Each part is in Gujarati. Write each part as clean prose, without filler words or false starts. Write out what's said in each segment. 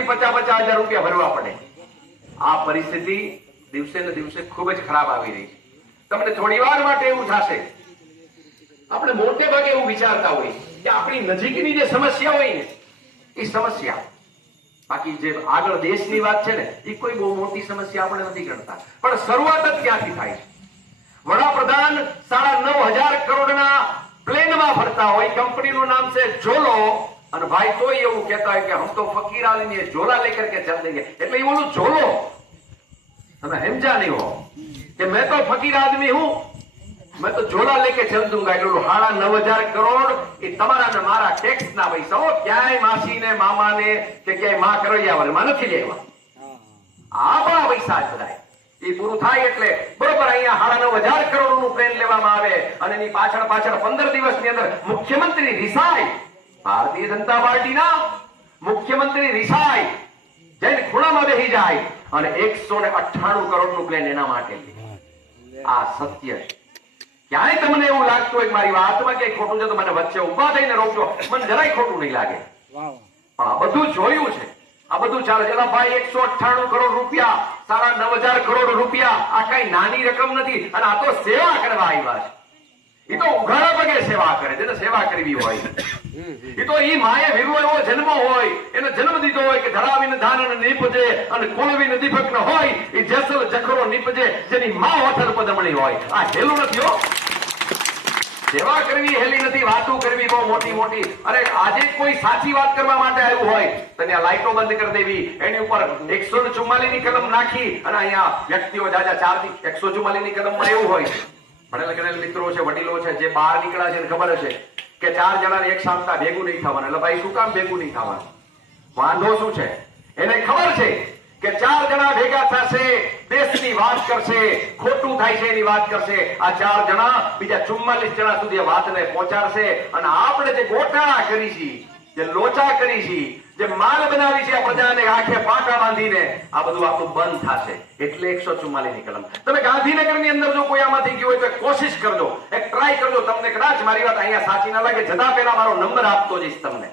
થી 50,000 રૂપિયા ભરવા પડે. આ પરિસ્થિતિ દિવસે ને દિવસે ખૂબ જ ખરાબ આવી રહી છે. તમને થોડી વાર માટે એવું થશે, આપણે મોટે ભાગે એવું વિચારતા હોય કે આપણી નજીકની જે સમસ્યા હોય ને એ સમસ્યા, બાકી જે આગળ દેશની વાત છે ને એ કોઈ બહુ મોટી સમસ્યા આપણે નથી ગણતા. પણ શરૂઆત જ ક્યાંથી થાય છે? વડાપ્રધાન 9,500 કરોડના પ્લેનમાં ફરતા હોય, કંપનીનું નામ છે ઝોલો, અને ભાઈ તોય એવું કહેતા હોય કે હમ તો ફકીર આદમી ઝોલા લેકર કે ચલ દેંગે. એટલે એ બોલું ઝોલો, તમે સમજા નહીં હો કે મેં તો ફકીર આદમી હું, मैं तो झोला लेके चल दूंगा. એટલું 9,500 કરોડ એ તમારા ને મારા ટેક્સ ના પૈસા. ક્યાંય માસી ને મામા ને કે ક્યાંય માં કરૈયા માં નથી લેવા, આપણા પૈસા જ બધા. એ પૂરું થાય એટલે બરોબર અહીંયા 9,500 કરોડ નું પ્લેન લેવામાં આવે અને એની પાછળ 15 દિવસની અંદર મુખ્યમંત્રી રિસાય. ભારતીય જનતા પાર્ટીના મુખ્યમંત્રી રિસાય, જઈને ખૂણામાં બેસી જાય અને 198 કરોડ નું પ્લેન એના માટે લે. આ સત્ય છે. ક્યાંય તમને એવું લાગતું હોય કે મારી વાતમાં ક્યાંય ખોટું છે તો મને વચ્ચે ઉભા થઈને રોકજો, મને જરાય ખોટું નહીં લાગે. પણ આ બધું જોયું છે, આ બધું ચાલે છે. ભાઈ 198 કરોડ રૂપિયા, 9,500 કરોડ રૂપિયા, આ કઈ નાની રકમ નથી. અને આ તો સેવા કરવા આવ્યા છે. એ તો ઉઘાડા પગે સેવા કરે, જેને સેવા કરવી હોય. એ તો ઈ માએ વીરો એવો જન્મ હોય, એને જન્મ દીધો હોય કે ધરાવીને ધાન નીપજે અને કુળવીને દીપક ન હોય, એ જેસલ જખરો નીપજે જેની માં હોથલ પદમણી હોય. આ હેલું નથી હો. સેવા કરવી હેલી નથી, વાતો કરવી બહુ મોટી મોટી. અરે આજે કોઈ સાચી વાત કરવા માટે આવ્યું હોય તો આ લાઈટો બંધ કરી દેવી, એની ઉપર 144 ની કલમ નાખી અને અહીંયા વ્યક્તિઓ જાજા 4 થી 144 ની કલમમાં એવું હોય. ભણેલા ગણેલા મિત્રો છે, વડીલો છે, જે બહાર નીકળ્યા છે ખબર હશે કે 4 જણાને એક સામતા ભેગું નહીં થવાનું. એટલે ભાઈ શું કામ ભેગું નહીં થવાનું? વાંધો શું છે? એને ખબર છે કે 4 જણા ભેગા થશે, દેશની વાત કરશે, ખોટું થાય છે એની વાત કરશે. આ 4 જણા બીજા 44 જણા સુધી વાતને પહોંચાડશે. અને આપણે જે ગોટાળા કરી છે, જે લોચા કરી છે, જે માલ બનાવી છે આ પ્રજાને આંખે પાટા બાંધીને, આ બધું આપણું બંધ થશે. એટલે 144 ની કલમ. તમે ગાંધીનગરની અંદર જો કોઈ આમાંથી ગયું હોય તો કોશિશ કરજો, એક ટ્રાય કરજો. તમને કદાચ મારી વાત અહીંયા સાચી ના લાગે, જતા પહેલા મારો નંબર આપતો જઈશ તમને,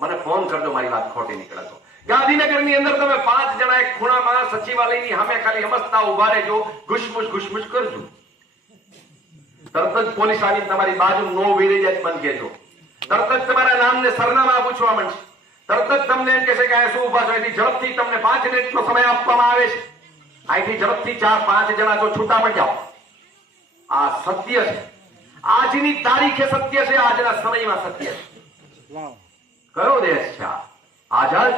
મને ફોન કરજો મારી વાત ખોટી નીકળે તો. ગાંધીનગરની અંદર તમે 5 જણા એક ખૂણામાં સચિવાલયની સામે ખાલી હમસતા ઉભા રહેજો, ઘુસમુસ કરજો. તરત જ પોલીસ આવીને તમારી બાજુ નો વેરી જાય બંધ કહેજો. તરત જ તમારા નામને સરનામા પૂછવા માંડશે. તરત જ તમને એમ કહેશે કે આ શું ઉભા છો. એથી ઝડપથી તમને 5 મિનિટનો સમય આપવામાં આવે છે. અહીંથી ઝડપથી 4-5 જણા જો છૂટા પડી જાઓ. આ સત્ય છે, આજની તારીખે સત્ય છે, આજના સમયમાં સત્ય છે. કયો દેશ છે આ? આઝાદ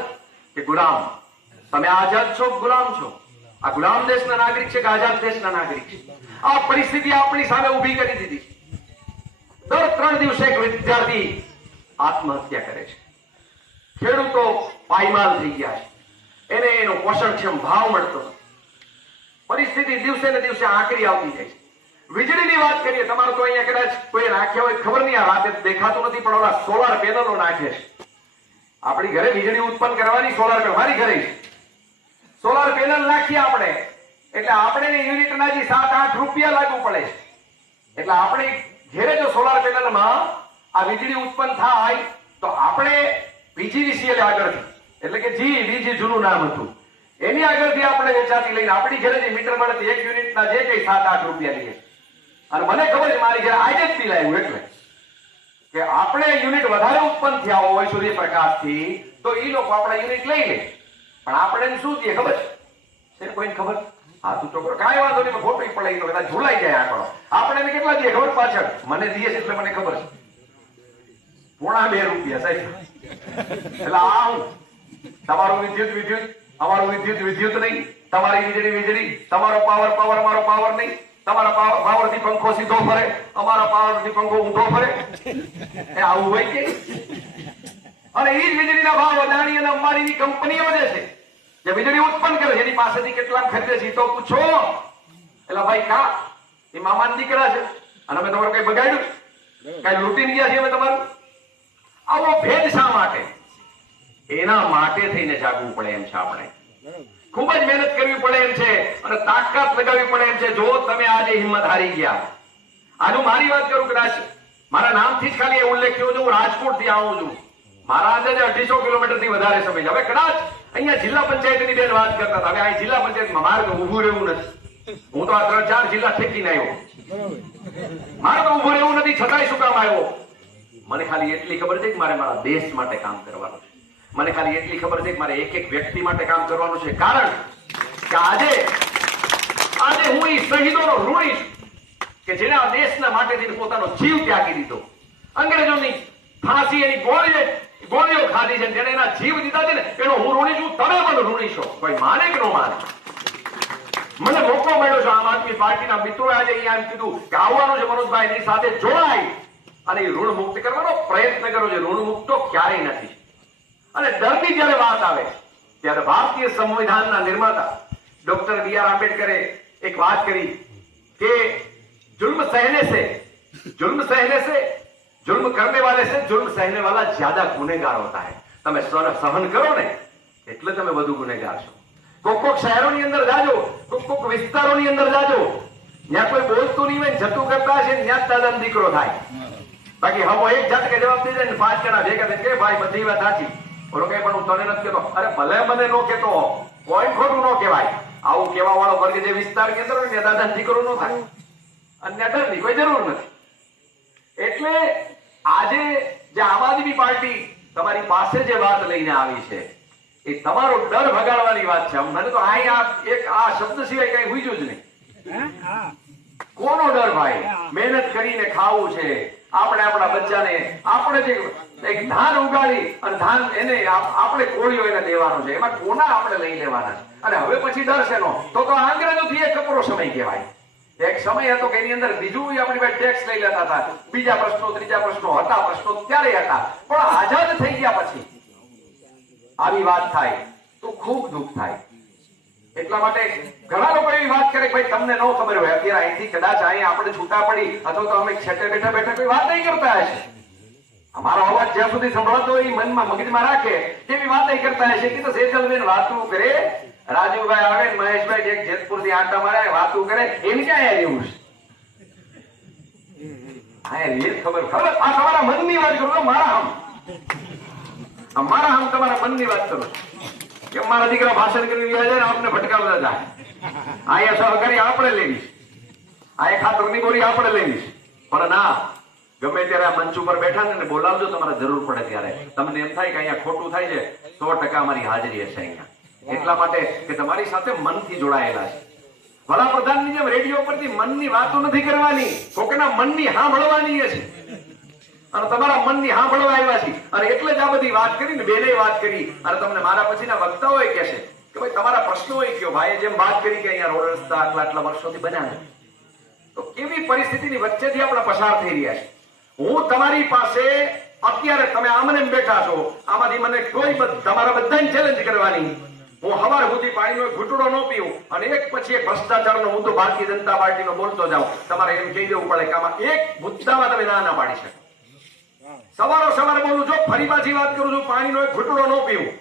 કે ગુલામ? તમે આઝાદ છો, ગુલામ છો? આ ગુલામ દેશના નાગરિક છે કે આઝાદ દેશના નાગરિક છે? આ પરિસ્થિતિ આપણી સામે ઉભી કરી દીધી. દર 3 દિવસે એક વિદ્યાર્થી આત્મહત્યા કરે છે. ખેડૂતો પાયમાલ થઈ ગયા છે, એને એનો પોષણક્ષમ ભાવ મળતો નથી. પરિસ્થિતિ દિવસે ને દિવસે આકરી આવતી જાય છે. વીજળીની વાત કરીએ, તમારે તો અહીંયા કદાચ કોઈ નાખ્યા હોય ખબર નહીં, આ રાતે દેખાતું નથી, પણ ઓલા સોલાર પેનલો નાખે છે. આપણી ઘરે વીજળી ઉત્પન્ન કરવાની સોલાર પેનલ, મારી ઘરે સોલાર પેનલ નાખીએ આપણે, એટલે આપણે યુનિટના જે 7-8 રૂપિયા લાગુ પડે છે. એટલે આપણે ઘરે જો સોલાર પેનલમાં આ વીજળી ઉત્પન્ન થાય તો આપણે PGVCL આગળથી, એટલે કે વીજ જૂનું નામ હતું, એની આગળથી આપણે વેચાતી લઈને આપણી ઘરે જે મીટર મળે એક યુનિટના જે કઈ 7-8 રૂપિયા લઈએ. અને મને ખબર છે મારી ઘરે આજે જ બિલ આવ્યું, એટલે કે આપણે યુનિટ વધારે ઉત્પન્ન થયા હોય સૂર્યપ્રકાશથી તો એ લોકો આપણા યુનિટ લઈ લે. પણ આપણે શું દે ખબર છે? કોઈને ખબર? હા તું છોકરો કાંઈ વાંધો નહીં, ખોટું પડે તો કદાચ ભૂલાઈ જાય આંકડો. આપણે કેટલા દે ખબર? પાછળ મને દે છે એટલે મને ખબર છે, 2.5 રૂપિયા સાહેબ. એટલે આ હું તમારું વિદ્યુત, અમારું વિદ્યુત નહીં, તમારી વીજળી, તમારો પાવર અમારો પાવર નહીં, તમારા પાવર થી પંખો સીધો ફરે, અમારા પાવર થી પંખો ઊંધો ફરે. એ આવું હોય કે? અને એ જ વીજળીના ભાવ અદાણી અને અંબાણીની કંપનીઓ જે છે, જે વીજળી ઉત્પન્ન કરે છે, એની પાસેથી કેટલા ખરીદે છે તો પૂછો. એટલે ભાઈ કા એ મામાના દીકરા છે અને અમે તમારું કઈ બગાડ્યું, કઈ લૂંટીને ગયા છીએ અમે તમારું? આવો ભેદ શા માટે? એના માટે થઈને જાગવું પડે એમ છે. આપણે ખૂબ જ મહેનત કરવી પડે એમ છે અને તાકાત લગાવવી પડે એમ છે. જો તમે આજે હિંમત હારી ગયા, આજુ મારી વાત કરું, કદાચ મારા નામથી જ ખાલી ઉલ્લેખ થયો છે, હું રાજકોટ થી આવું છું, મારા અંદાજે 250 કિલોમીટર થી વધારે સમય છે. હવે કદાચ અહીંયા જિલ્લા પંચાયતની બેન વાત કરતા હતા. હવે આ જિલ્લા પંચાયતમાં મારે તો ઊભું રહેવું નથી. હું તો આ 3-4 જિલ્લા ઠેકીને આવ્યો. મારે તો ઊભું રહેવું નથી, છતાંય શું કામ આવ્યો? મને ખાલી એટલી ખબર છે કે મારે મારા દેશ માટે કામ કરવાનું છે. મને ખાલી એટલી ખબર છે કે મારે એક એક વ્યક્તિ માટે કામ કરવાનું છે. કારણ કે આજે હું એ શહીદોનો ઋણી છું કે જેને આ દેશના માટે પોતાનો જીવ ત્યાગી દીધો. અંગ્રેજોની ફાંસી એની ગોળીઓ ખાધી છે, જેને એના જીવ દીધા છે ને એનો હું ઋણી છું. તમે પણ ઋણી છો, કોઈ માને કે ન માને. મને મોકો મળ્યો છે આમ આદમી પાર્ટીના મિત્રોએ આજે અહીંયા એમ કીધું કે આવવાનું છે મનોજભાઈ, એની સાથે જોડાય અને એ ઋણ મુક્ત કરવાનો પ્રયત્ન કરો છે. ઋણ મુક્ત તો ક્યારેય નથી. અને ડરની જયારે વાત આવે ત્યારે ભારતીય સંવિધાનના નિર્માતા ડોક્ટર બી.આર. આંબેડકરે એક વાત કરી કે जुल्म सहने से जुल्म करने वाले से जुल्म सहने वाला ज्यादा गुનેગાર होता है. તમે સહન કરો ને એટલે તમે વધુ ગુનેગાર છો. કોક શહેરોની અંદર જાજો, કોક વિસ્તારોની અંદર જાજો, ત્યાં કોઈ બોલતું નહીં હોય, જતું કરતા હશે, ત્યાં દાદા દીકરો થાય. બાકી હવો એક ઝટકે જવાબ દઈ જાય ને 5 જણા ભેગા થઈ કે ભાઈ બધી વાત સાચી, બોલો કે પણ હું તને નથી કેતો. અરે ભલે મને નો કેતો, કોઈ ખોટું ન કહેવાય. આવું કેવા વાળો વર્ગ જે વિસ્તાર ની અંદર હોય ને દાદા દીકરો નો થાય. અન્ય ડરની કોઈ જરૂર નથી. એટલે આજે જે આમ આદમી પાર્ટી તમારી પાસે જે વાત લઈને આવી છે એ તમારો ડર ભગાડવાની વાત છે. મને તો આ શબ્દ સિવાય કઈ હુજ્યું જ નહીં. કોનો ડર ભાઈ? મહેનત કરીને ખાવું છે આપણે. આપણા બચ્ચાને આપણે જે એક ધાન ઉગાડી અને ધાન એને આપણે કોળીઓ એને દેવાનો છે, એમાં કોના આપણે લઈ લેવાના છે. અને હવે પછી ડર છે નો તો અંગ્રેજોથી એક કપરો સમય કહેવાય. એક સમય હતો કે એની અંદર બીજું આપણી પાસે ટેક્સ લઈ લેતા હતા. બીજા પ્રશ્નો, ત્રીજા પ્રશ્નો હતા. પ્રશ્નો ત્યારે હતા, પણ આઝાદ થઈ ગયા પછી આવી વાત થાય તો ખૂબ દુઃખ થાય. એટલા માટે ઘણા લોકો એવી વાત કરે ભાઈ તમને ન ખબર હોય, અત્યારે અહીંથી કદાચ અહીંયા આપણે છૂટા પડી અથવા તો અમે છેટે બેઠા બેઠા કોઈ વાત નહીં કરતા હશે. અમારો અવાજ જ્યાં સુધી સંભળાતો હોય મનમાં મગજમાં રાખે તેવી વાત નહીં કરતા હશે કે તો સેજલબેન વાતું કરે, રાજુભાઈ આવે, મહેશભાઈ એક જેતપુર થી આંટા મારે વાતું કરે, એમ ક્યાં રહેવું છે? ખબર આ તમારા મનની વાત કરું, મારા હમ તમારા મનની વાત કરું કે મારા દીકરા ભાષણ કરી રહ્યા છે ને આપને ભટકાવતા જાય. અહીંયા સહકારી આપણે લેવી, આ ખાતરની બોરી આપણે લેવી. પણ ના, ગમે ત્યારે આ મંચ ઉપર બેઠા ને બોલાવજો, તમારે જરૂર પડે ત્યારે તમને એમ થાય કે અહીંયા ખોટું થાય છે, 100% અમારી હાજરી હશે અહીંયા. એટલા માટે કે તમારી સાથે મનથી જોડાયેલા છે. વડાપ્રધાનની જેમ રેડિયો પરથી મનની વાતો નથી કરવાની, કોકના મનની સાંભળવાની છે. અને તમારા મનની સાંભળવા આવ્યા છે. અને એટલે જ આ બધી વાત કરીને બેને વાત કરી. અને તમને મારા પછીના વક્તાઓએ કહેશે કે ભાઈ તમારા પ્રશ્નો હોય કયો. ભાઈએ જેમ વાત કરી કે અહીંયા રોડ રસ્તા આટલા વર્ષોથી બન્યા નથી, તો કેવી પરિસ્થિતિની વચ્ચેથી આપણે પસાર થઈ રહ્યા છે. હું તમારી પાસે અત્યારે તમે આમને બેઠા છો, આમાંથી મને કોઈ તમારા બધાને ચેલેન્જ કરવાની. હું સવાર સુધી પાણીનો ઘૂંટડો ન પીવું અને એક પછી એક ભ્રષ્ટાચારનો મુદ્દો ભારતીય જનતા પાર્ટીનો બોલતો જાઉં. તમારે એમ કહી દેવું પડે કે આમાં એક મુદ્દામાં તમે ના પાડી શકો. સવારે બોલું છો, ફરી પાછી વાત કરું છું, પાણીનો એક ઘૂંટડો ન પીવું,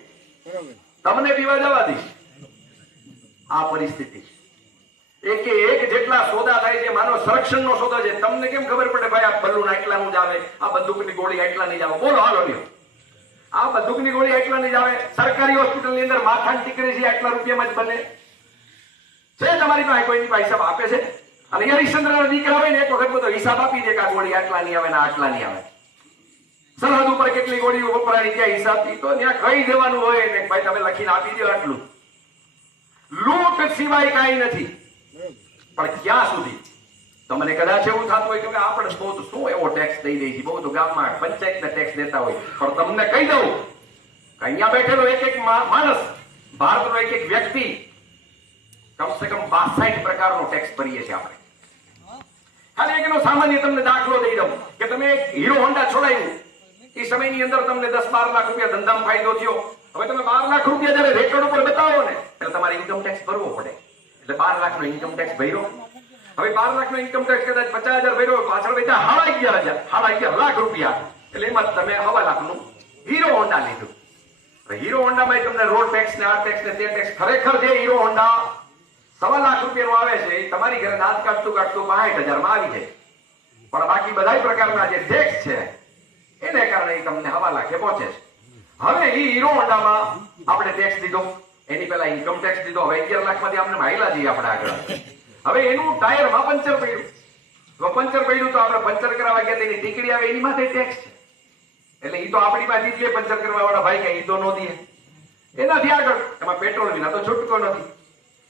તમને પીવા જવા દઈશ. આ પરિસ્થિતિ એક જેટલા સોદા થાય છે, માનો સંરક્ષણનો સોદો છે. તમને કેમ ખબર પડે ભાઈ આ બલૂન આટલાનું જ આવે, આ બંદૂકની ગોળી આટલાની જ આવે? બોલો હાલો લ્યો, આ બંદૂકની ગોળી આટલાની જ આવે. સરકારી હોસ્પિટલની અંદર માથાની ટીકરી છે આટલા રૂપિયામાં જ બને છે. તમારી પાસે કોઈની પાસે હિસાબ આપે છે? અને હરિશ્ચંદ્રના દીકરા હોય ને એક વખત બધો હિસાબ આપી દે કે આ ગોળી આટલાની આવે ને આટલાની આવે. સરહદ ઉપર કેટલી ગોળીઓ વપરાણી ક્યાં હિસાબ તો ત્યાં કહી દેવાનું હોય ને ભાઈ તમે લખીને આપી દો આટલું. લૂંટ સિવાય કાંઈ નથી. પણ ક્યાં સુધી? તમને કદાચ એવું થતું હોય કે આપણે બહુ શું એવો ટેક્સ દઈ દઈએ છીએ, બહુ તો ગામમાં પંચાયતને ટેક્સ દેતા હોય. પણ તમને કહી દઉં કે અહીંયા બેઠેલો એક માણસ, ભારતનો એક વ્યક્તિ કમસે કમ 62 પ્રકારનો ટેક્સ ભરીએ છીએ આપણે. ખાલી એકનો સામાન્ય તમને દાખલો દઈ દઉં કે તમે એક હીરો હોન્ડા છોડાયું, એ સમયની અંદર તમને 10-12 લાખ રૂપિયા ધંધામાં ફાયદો થયો. હવે તમે 12 લાખ રૂપિયા જયારે રેકોર્ડ ઉપર બતાવો ને એટલે તમારે ઇન્કમ ટેક્સ ભરવો પડે. એટલે 12 લાખનો ઇન્કમ ટેક્સ ભર્યો. હવે 12 લાખનો ઇન્કમ ટેક્સ કદાચ 50,000 ભર્યો, પાછળ બેઠા 11.5 લાખ રૂપિયા, એટલે એમાં તમે 1.5 લાખનું હીરો હોન્ડા લીધું. હીરો હોન્ડામાં તમને રોડ ટેક્સ ને આ ટેક્સ ને તે ટેક્સ, ખરેખર જે હીરો હોન્ડા 1.25 લાખ રૂપિયાનો આવે છે એ તમારી ઘરે દાંત કાઢતું 65,000 માં આવી જાય. પણ બાકી બધા પ્રકારના જે ટેક્સ છે એને કારણે તમને 1.25 લાખે પહોંચે છે. હવે એ હીરો હોન્ડામાં આપણે ટેક્સ દીધો, એની પહેલા ઇન્કમ ટેક્સ દીધો, હવે 11 લાખમાંથી આપણે માયલા જઈએ આપણે આગળ. હવે એનું ટાયરમાં પંચર પડ્યું, તો પંચર પડ્યું તો આપણે પંચર કરાવવા ગયા તેની ટીકડી આવે એની માથે ટેક્સ છે. એટલે એ તો આપણી પાસેથી જ લે પંચર કરવા વાળા ભાઈ, કઈ તો નો દે. એનાથી આગળ એમાં પેટ્રોલ વિના તો છૂટકો નથી.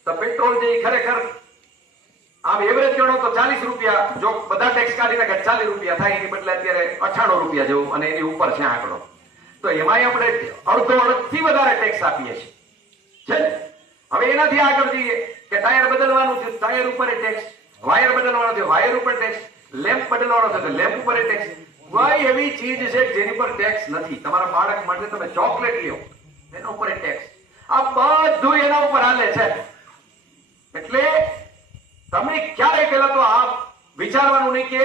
તો પેટ્રોલ જે ખરેખર આમ એવરેજ ગણો તો 40 રૂપિયા, જો બધા ટેક્સ કાઢીને 40 રૂપિયા થાય, એની બદલે અત્યારે 98 રૂપિયા જેવું અને એની ઉપર છે આંકડો. તો એમાંય આપણે અડધથી વધારે ટેક્સ આપીએ છીએ. હવે એનાથી આગળ જઈએ કે ટાયર બદલવાનું છે, ટાયર ઉપર ટેક્સ, વાયર બદલવાનો છે, વાયર ઉપર ટેક્સ, લેમ્પ બદલવાનો છે તો લેમ્પ ઉપર ટેક્સ. કોઈ એવી ચીજ છે જેની પર ટેક્સ નથી. તમારા બાળક માટે તમે ચોકલેટ લ્યો એના ઉપર ટેક્સ. આ બધું એના ઉપર હાલે છે. એટલે તમે ક્યારે પેલા તો આ વિચારવાનું નહીં કે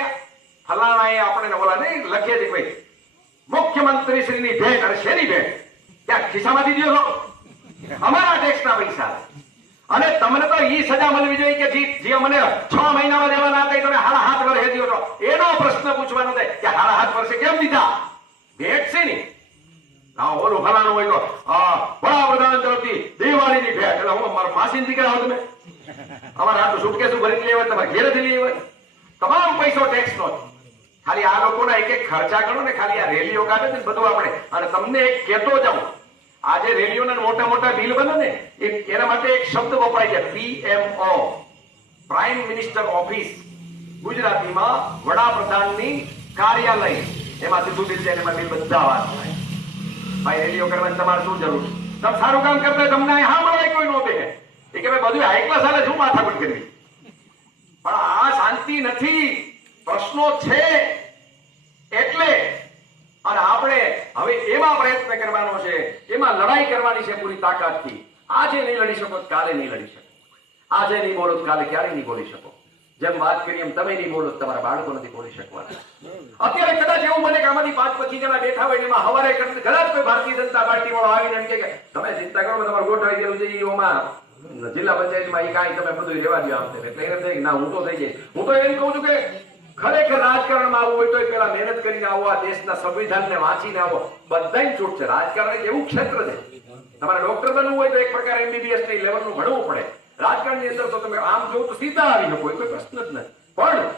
ફલાણાએ આપણે બોલા નહીં લખીએ છે ભાઈ મુખ્યમંત્રી શ્રીની ભેટ, અને શેની ભેટ? ત્યાં ખિસ્સામાંથી દો છો અમારા ટેક્સના પૈસા. અને તમને તો ઈ સજા મળવી જોઈએ કે જે અમને 6 મહિનામાં દેવાના હતા તમે 7.5 વર્ષે દો છો. એનો પ્રશ્ન પૂછવાનો થાય કે 7.5 વર્ષે કેમ દીધા? ભેટ છે ને. ઓલું ફલાણું હોય તો વડાપ્રધાન તરફથી દિવાળીની ભેટ, એટલે હું મારા માસીને દીકરા આવો તમે અમારે આટલું સુટકેસું ભરીને લેવાય, તમારે ઘેરેથી લેવાય. તમારો પૈસો ટેક્સ નો. ખાલી આ લોકોના એક એક ખર્ચા ગણો ને, ખાલી આ રેલીઓ કાઢે છે બધું આપણે. અને તમને એક કહેતો જાઉં, આજે રેલીઓના મોટા મોટા બિલ બને ને એના માટે એક શબ્દ વપરાય છે, PMO, પ્રાઇમ મિનિસ્ટર ઓફિસ. ગુજરાતીમાં વડાપ્રધાનની કાર્યાલય. એમાં સીધું બિલ છે, એમાં બિલ બધા વાત થાય. ભાઈ રેલીઓ કરવાની તમારે શું જરૂર છે? તમે સારું કામ કરતા તમને હા મળે કોઈ નો દે એ કે ભાઈ બધું હાઈ ક્લાસ હાલે, શું માથાકૂટ કરવી? પણ આ શાંતિ નથી, પ્રશ્નો છે. એટલે અને આપણે હવે એમાં પ્રયત્ન કરવાનો છે, એમાં લડાઈ કરવાની છે પૂરી તાકાતથી. આજે નહીં લડી શકો કાલે નહીં લડી શકો. આજે નહીં બોલો કાલે ક્યારે નહીં બોલી શકો. જેમ વાત કરી એમ તમે નહીં બોલો તમારા બાળકો નથી બોલી શકવાના. અત્યારે કદાચ એવું બને કે આમાંથી 5-25 જણા બેઠા હોય એમાં હવારે કદાચ કોઈ ભારતીય જનતા પાર્ટી વાળો આવીને એમ કે તમે ચિંતા કરો તમારે ગોઠવાઈ ગયેલું છે એમાં જિલ્લા પંચાયતમાં એ કાંઈ તમે બધું રહેવા દો આમ તેમ. એટલે એને થાય ના હું તો થઈ જાય. હું તો એમ કહું છું કે ખરેખર રાજકારણમાં આવવું હોય તો પેલા મહેનત કરીને આવો, આ દેશના સંવિધાનને વાંચીને આવો. બધાની છૂટ છે. રાજકારણ એક એવું ક્ષેત્ર છે, તમારે ડોક્ટર બનવું હોય તો એક પ્રકાર MBBS ની લેવલનું ભણવું પડે. રાજકારણની અંદર તો તમે આમ જોવું તો સીધા આવી શકો, કોઈ પ્રશ્ન જ નથી. પણ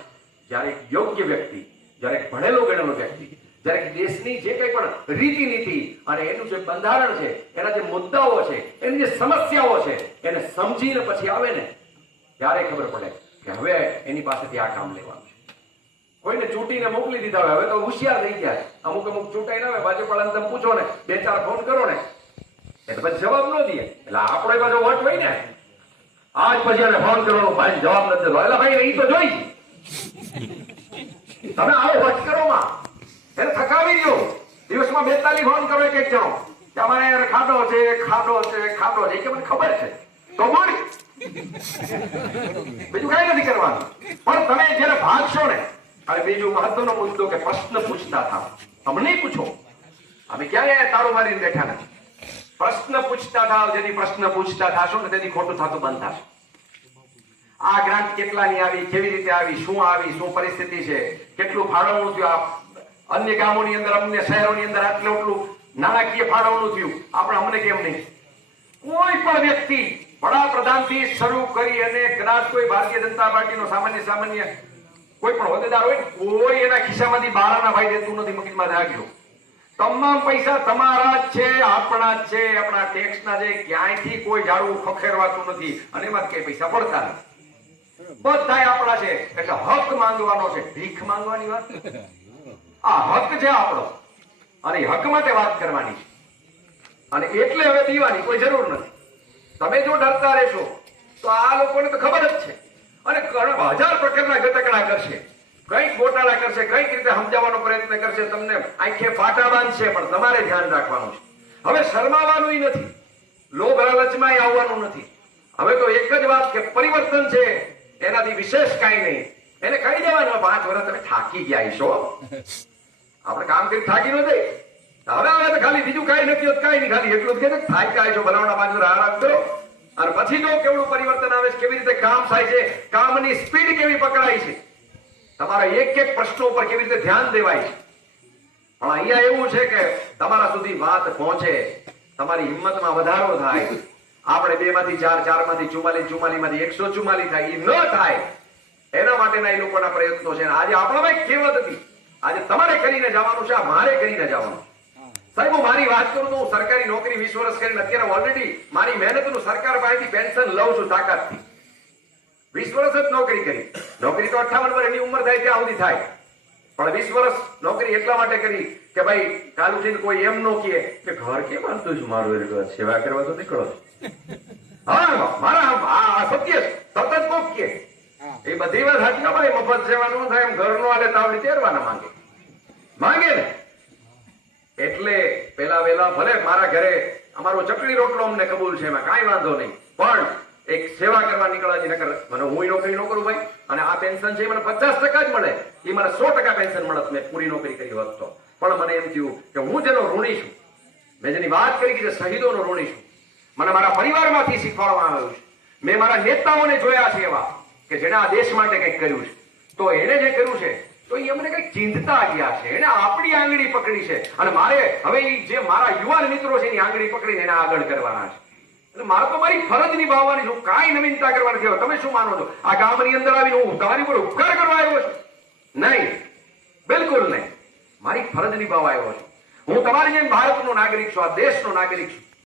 જયારે યોગ્ય વ્યક્તિ, જયારે ભણેલો ગણેલો વ્યક્તિ, જયારે દેશની જે કંઈ પણ રીતિ નીતિ અને એનું જે બંધારણ છે, એના જે મુદ્દાઓ છે, એની જે સમસ્યાઓ છે, એને સમજીને પછી આવે ને ત્યારે ખબર પડે કે હવે એની પાસેથી આ કામ લેવાનું છે. કોઈને ચૂંટીને મોકલી દીધા હોય, હવે તો હોશિયાર થઈ ગયા છે. અમુક ચૂંટાઈ ના હોય, ભાજપવાળાને તમે પૂછો ને 2-4 ફોન કરો ને એટલે પછી જવાબ ન દે. એટલે આપણો પાછો વોટ હોય ને આજ પછી એને ફોન કરવાનો, ભાઈ જવાબ નથી દેતો. એટલે ભાઈ એ તો જોઈ તમે આવો વોટ કરો માં એને થકાવી દો. દિવસમાં 42 ફોન કરો એક જણો કે અમારે ખાડો છે ખાડો છે ખાડો છે, કે મને ખબર છે તો બોલ, બીજું કઈ નથી કરવાનું. પણ તમે જયારે ભાગશો ને, અને બીજું મહત્વનો મુદ્દો કે પ્રશ્ન પૂછતા થાવ. તમને પૂછો, અમે ક્યારે તાળું મારીને બેઠા નથી. પ્રશ્ન પૂછતા થાવ. જેથી પ્રશ્ન પૂછતા થાશો ને તેથી ખોટું થતું બંધ થશે. આ ગ્રાન્ટ કેટલાની આવી, કેવી રીતે આવી, શું પરિસ્થિતિ છે, કેટલું ફાળવણું થયું, અન્ય ગામોની અંદર, અન્ય શહેરોની અંદર આટલું નાણાકીય ફાળવણું થયું, આપણે અમને કેમ નહીં? કોઈ પણ વ્યક્તિ વડાપ્રધાનથી શરૂ કરી અને કદાચ કોઈ ભારતીય જનતા પાર્ટીનો સામાન્ય કોઈ પણ હોદ્દેદાર હોય, કોઈ એના ખિસ્સામાંથી બારાના ભાઈ દેતું નથી. મગજમાં રાખજો, તમામ પૈસા તમારા જ છે, આપણા જ છે, આપણા ટેક્સના છે. ક્યાંયથી કોઈ ઝાડવું ખખેરવાતું નથી અને એમાં કઈ પૈસા પડતા નથી. બધા આપણા છે. એટલે હક માંગવાનો છે, ભીખ માંગવાની વાત. આ હક છે આપણો અને હક માટે વાત કરવાની છે. અને એટલે હવે દીવાની કોઈ જરૂર નથી. તમે જો ડરતા રહેશો તો આ લોકોને તો ખબર જ છે અને 1000 પ્રકારના ગતકડા કરશે, કઈક ગોટાળા કરશે, કઈક રીતે સમજાવવાનો પ્રયત્ન કરશે, તમને આંખે ફાટા બાંધશે. પણ તમારે ધ્યાન રાખવાનું છે. હવે શરમાવાનું નથી, લોભ લાલચમાં આવવાનું નથી. હવે તો એક જ વાત કે પરિવર્તન છે, એનાથી વિશેષ કાંઈ નહીં. એને કહી દેવાનું 5 વર્ષ તમે થાકી ગયા છો, આપણે કામ કરી થાકી ન જાય. હવે તો ખાલી બીજું કાંઈ નથી હોત, કાંઈ નહીં, ખાલી એટલું જ કે થાક્યા છો, ભલાવડા 5 વર્ષ આરામ કરો. અને પછી જો કેવડું પરિવર્તન આવે છે, કેવી રીતે કામ થાય છે, કામની સ્પીડ કેવી પકડાય છે, તમારા એક એક પ્રશ્નો ઉપર કેવી રીતે ધ્યાન દેવાય છે, પણ અહીંયા એવું છે કે તમારા સુધી વાત પહોંચે, તમારી હિંમતમાં વધારો થાય, આપણે 2 માંથી 4, 4 માંથી 44, 44 માંથી 144 થાય, એ ન થાય એના માટેના એ લોકોના પ્રયત્નો છે. આજે આપણામાં એક કહેવત હતી, આજે તમારે કરીને જવાનું છે, આ મારે કરીને જવાનું. સાહેબ હું મારી વાત કરું તો હું સરકારી નોકરી 20 વર્ષ કરીને અત્યારે ઓલરેડી મારી મહેનતનું સરકાર પાસેથી પેન્શન લઉં છું તાકાતથી. 20 વર્ષ જ નોકરી કરી. નોકરી તો 58 વર્ષની ઉંમર થાય ત્યાં સુધી થાય, પણ 20 વર્ષ નોકરી એટલા માટે કરી કે ભાઈ કાલ ઉઠીને કોઈ એમ ન કહે કે ઘર કેમ આનતું છે મારું, સેવા કરવા તો નીકળો છો. હા મારા આ સત્ય છે, સતત કોક કે એ બધી વાત સાચી. ભાઈ મફત સેવા ન થાય એમ ઘરનો આલે તાવડી તેરવાના માંગે ને. એટલે પેલા વેલા ભલે મારા ઘરે અમારો ચકડી રોટલો અમને કબૂલ છે, એમાં કાંઈ વાંધો નહીં, પણ એક સેવા કરવા નીકળવાથી નકર મને હું નોકરી ન કરું ભાઈ. અને આ પેન્શન છે મને 50% જ મળે, એ મને 100% પેન્શન મળત મેં પૂરી નોકરી કરી હોત તો. પણ મને એમ થયું કે હું જેનો ઋણી છું, મેં જેની વાત કરી કે શહીદોનો ઋણી છું, મને મારા પરિવારમાંથી શીખવાડવામાં આવ્યું છે. મેં મારા નેતાઓને જોયા છે એવા કે જેને આ દેશ માટે કંઈક કર્યું છે, તો એને જે કર્યું છે તો એ અમને કંઈક ચિંતા ગયા છે, એને આપણી આંગળી પકડી છે, અને મારે હવે જે મારા યુવાન મિત્રો છે એની આંગળી પકડીને એને આગળ કરવાના છે. એટલે મારે તો મારી ફરજ નિભાવવાની છે, હું કાંઈ નવીનતા કરવાની છે. તમે શું માનો છો આ ગામની અંદર આવીને હું તમારી પર ઉપકાર કરવા આવ્યો છું? નહીં, બિલકુલ નહીં. મારી ફરજ નિભાવવા આવ્યો છું. હું તમારી જેમ ભારતનો નાગરિક છું, આ દેશનો નાગરિક છું.